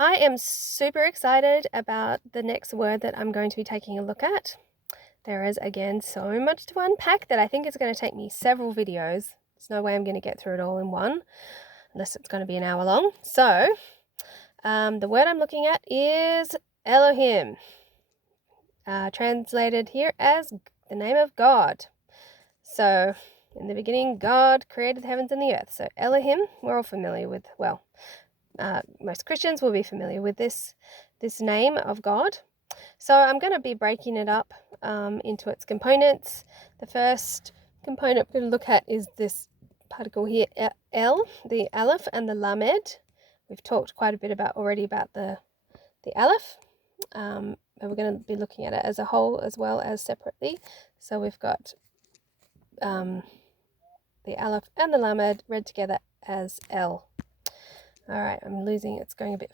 I am super excited about the next word that I'm going to be taking a look at. There is, again, so much to unpack that I think it's going to take me several videos. There's no way I'm going to get through it all in one, unless it's going to be an hour long. So, the word I'm looking at is Elohim, translated here as the name of God. So, in the beginning, God created the heavens and the earth. So, Elohim, we're all familiar with, most Christians will be familiar with this name of God. So I'm going to be breaking it up into its components. The first component we're going to look at is this particle here, El, the Aleph and the Lamed. We've talked quite a bit about the Aleph, and we're going to be looking at it as a whole as well as separately. So we've got the Aleph and the Lamed read together as El. All right, it's going a bit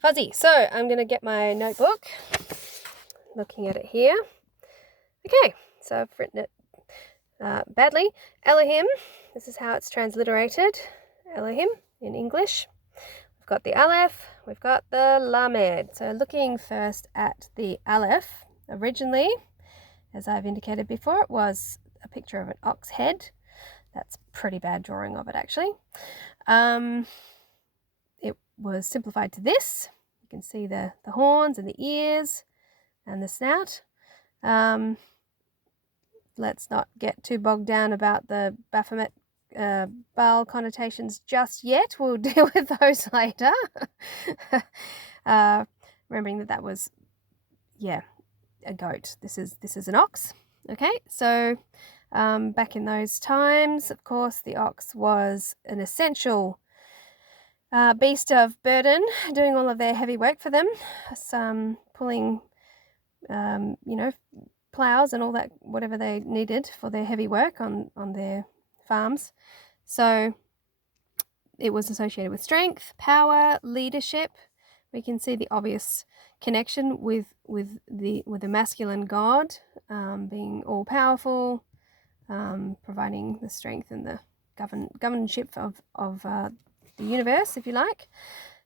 fuzzy. So I'm going to get my notebook, looking at it here. Okay, so I've written it badly. Elohim, this is how it's transliterated. Elohim in English. We've got the Aleph, we've got the Lamed. So looking first at the Aleph, originally, as I've indicated before, it was a picture of an ox head. That's a pretty bad drawing of it, actually. It was simplified to this. You can see the horns and the ears and the snout. Let's not get too bogged down about the Baphomet Baal connotations just yet. We'll deal with those later. Remembering that was, a goat. This is an ox. Okay, so back in those times, of course, the ox was an essential beast of burden, doing all of their heavy work for them, pulling, plows and all that, whatever they needed for their heavy work on their farms. So it was associated with strength, power, leadership. We can see the obvious connection with the masculine god, being all powerful, providing the strength and the governorship of the universe, if you like.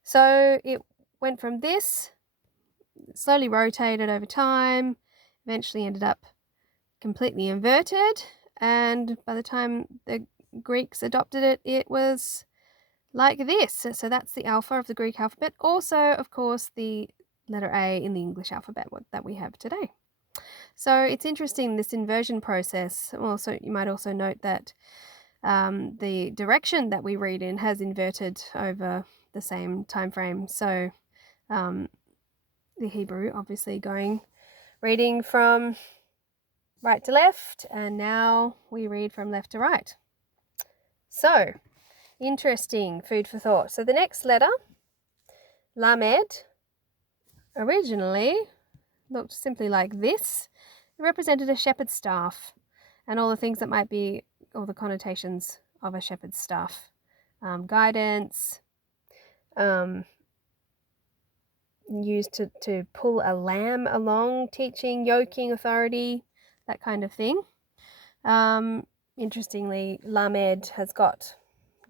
So it went from this, slowly rotated over time, eventually ended up completely inverted, and by the time the Greeks adopted it, it was like this. So that's the alpha of the Greek alphabet. Also, of course, the letter A in the English alphabet that we have today. So it's interesting, this inversion process. Also, you might also note that the direction that we read in has inverted over the same time frame. So the Hebrew obviously reading from right to left, and now we read from left to right. So, interesting food for thought. So the next letter, Lamed, originally looked simply like this. It represented a shepherd's staff and all the things that might be, all the connotations of a shepherd's staff. Guidance, used to pull a lamb along, teaching, yoking, authority, that kind of thing. Interestingly, Lamed has got,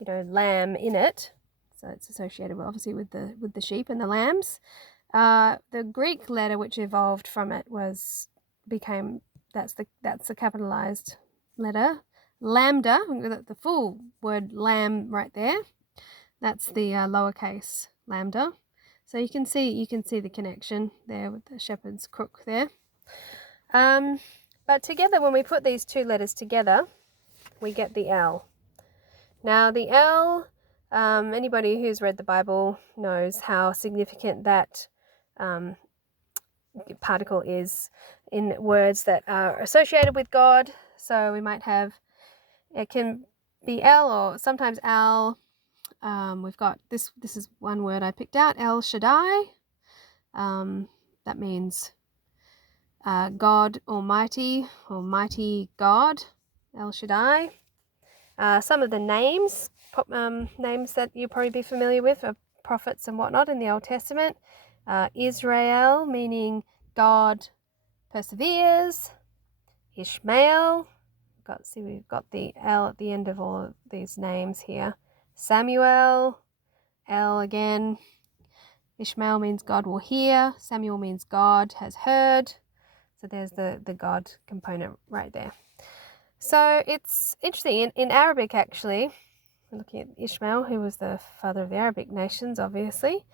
lamb in it, so it's associated obviously with the sheep and the lambs. The Greek letter which evolved from it that's the capitalized letter, lambda, the full word lamb right there. That's the lowercase lambda. So you can see the connection there with the shepherd's crook there. But together, when we put these two letters together, we get the L. Now the L, anybody who's read the Bible knows how significant that particle is in words that are associated with God. So we might have, it can be L or sometimes Al. We've got this is one word I picked out, El Shaddai. That means God Almighty, or mighty God, El Shaddai. Some of the names that you'll probably be familiar with of prophets and whatnot in the Old Testament. Israel, meaning God perseveres. Ishmael, we've got the L at the end of all of these names here. Samuel, El again. Ishmael means God will hear. Samuel means God has heard. So there's the God component right there. So it's interesting. In Arabic, actually, we're looking at Ishmael, who was the father of the Arabic nations, obviously.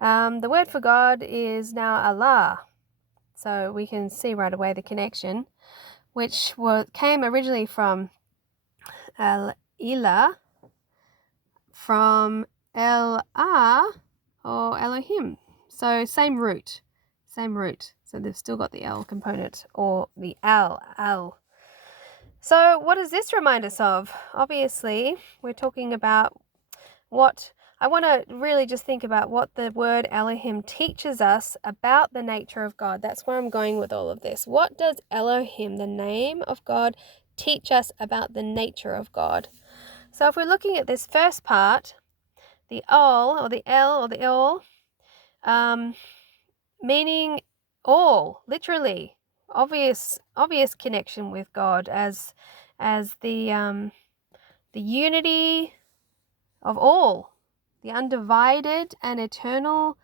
The word for God is now Allah. So we can see right away the connection, which came originally from Al-Ilah, from El-Ah, or Elohim. So same root. So they've still got the L component, or the Al. So what does this remind us of? Obviously, we're talking about what I want to really just think about what the word Elohim teaches us about the nature of God. That's where I'm going with all of this. What does Elohim, the name of God, teach us about the nature of God? So if we're looking at this first part, the Ol, or the El, or the Ol, meaning all, literally, obvious connection with God as the unity of all, the undivided and eternal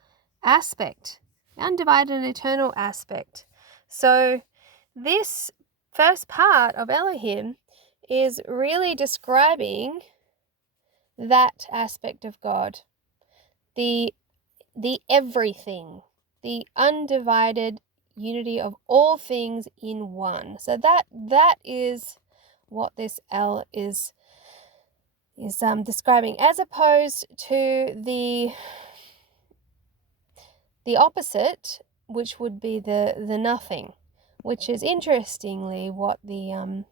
aspect. So this first part of Elohim is really describing that aspect of God, the everything, the undivided unity of all things in one. So that is what this El is describing, as opposed to the opposite, which would be the nothing, which is interestingly what the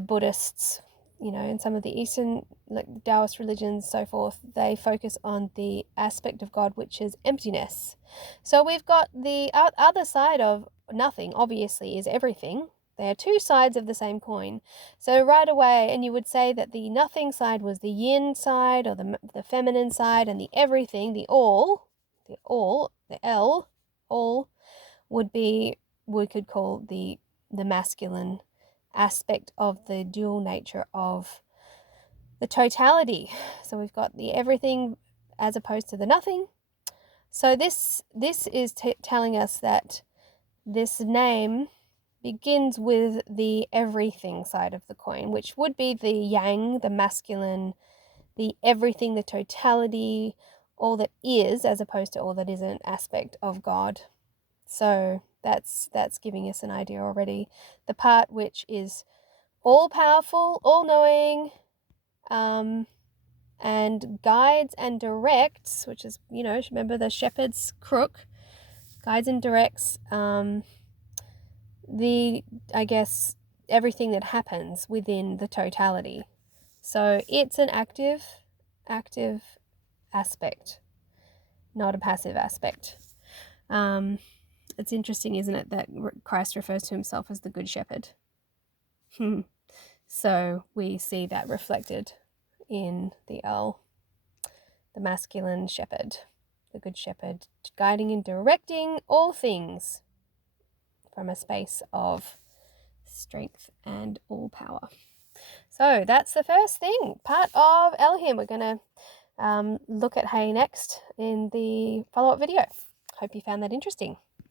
Buddhists, in some of the Eastern, like Taoist religions, so forth, they focus on the aspect of God, which is emptiness. So we've got the other side of nothing, obviously, is everything. They are two sides of the same coin. So right away, and you would say that the nothing side was the yin side, or the feminine side, and the everything, the all, the El, all, would be, we could call the masculine aspect of the dual nature of the totality. So we've got the everything as opposed to the nothing. So this is telling us that this name begins with the everything side of the coin, which would be the yang, the masculine, the everything, the totality, all that is, as opposed to all that isn't aspect of God. So that's giving us an idea already. The part which is all-powerful, all-knowing, and guides and directs, which is, remember the shepherd's crook, guides and directs everything that happens within the totality. So it's an active aspect, not a passive aspect. It's interesting, isn't it, that Christ refers to himself as the Good Shepherd. So we see that reflected in the El, the masculine shepherd, the Good Shepherd, guiding and directing all things from a space of strength and all power. So that's the first thing, part of Elohim. We're going to look at Hey next in the follow-up video. Hope you found that interesting.